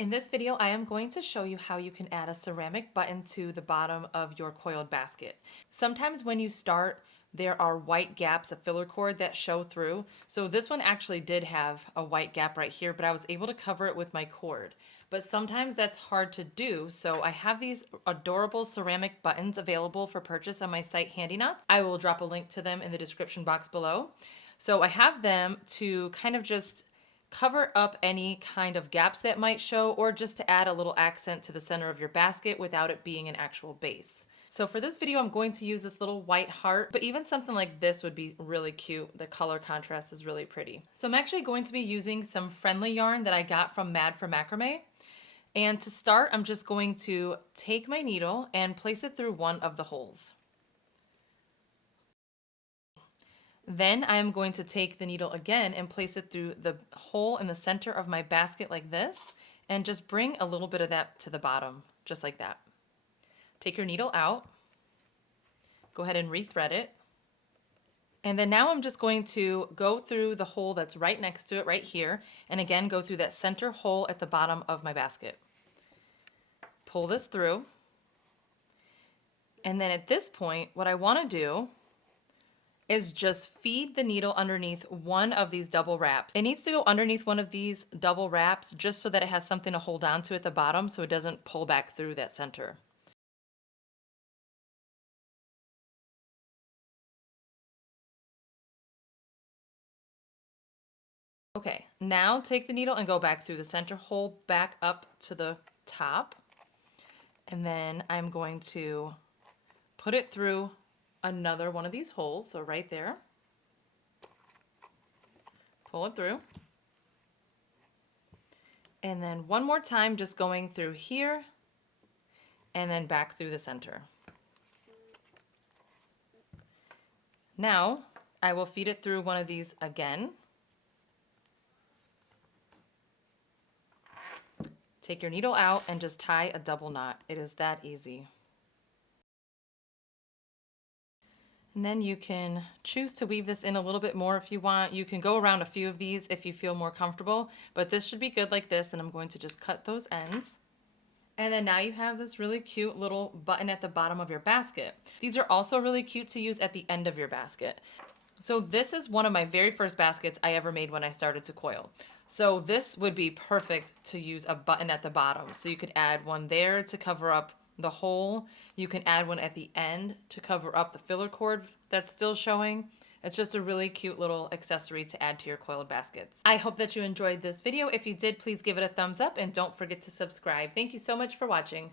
In this video, I am going to show you how you can add a ceramic button to the bottom of your coiled basket. Sometimes when you start, there are white gaps of filler cord that show through. So this one actually did have a white gap right here, but I was able to cover it with my cord. But sometimes that's hard to do, so I have these adorable ceramic buttons available for purchase on my site, Handy Knots. I will drop a link to them in the description box below. So I have them to kind of just cover up any kind of gaps that might show, or just to add a little accent to the center of your basket without it being an actual base. So for this video, I'm going to use this little white heart, but even something like this would be really cute. The color contrast is really pretty. So I'm actually going to be using some friendly yarn that I got from Mad for Macrame. And to start, I'm just going to take my needle and place it through one of the holes. Then I'm going to take the needle again and place it through the hole in the center of my basket like this, and just bring a little bit of that to the bottom, just like that. Take your needle out, go ahead and rethread it. And then now I'm just going to go through the hole that's right next to it right here, and again go through that center hole at the bottom of my basket. Pull this through. And then at this point, what I want to do is just feed the needle underneath one of these double wraps. It needs to go underneath one of these double wraps just so that it has something to hold on to at the bottom so it doesn't pull back through that center. Okay, now take the needle and go back through the center hole back up to the top. And then I'm going to put it through another one of these holes, so right there. Pull it through. And then one more time, just going through here and then back through the center. Now I will feed it through one of these again. Take your needle out and just tie a double knot. It is that easy. And then you can choose to weave this in a little bit more if you want. You can go around a few of these if you feel more comfortable, but this should be good like this, and I'm going to just cut those ends. And then now you have this really cute little button at the bottom of your basket. These are also really cute to use at the end of your basket. So this is one of my very first baskets I ever made when I started to coil. So this would be perfect to use a button at the bottom. So you could add one there to cover up the hole. You can add one at the end to cover up the filler cord that's still showing. It's just a really cute little accessory to add to your coiled baskets. I hope that you enjoyed this video. If you did, please give it a thumbs up and don't forget to subscribe. Thank you so much for watching.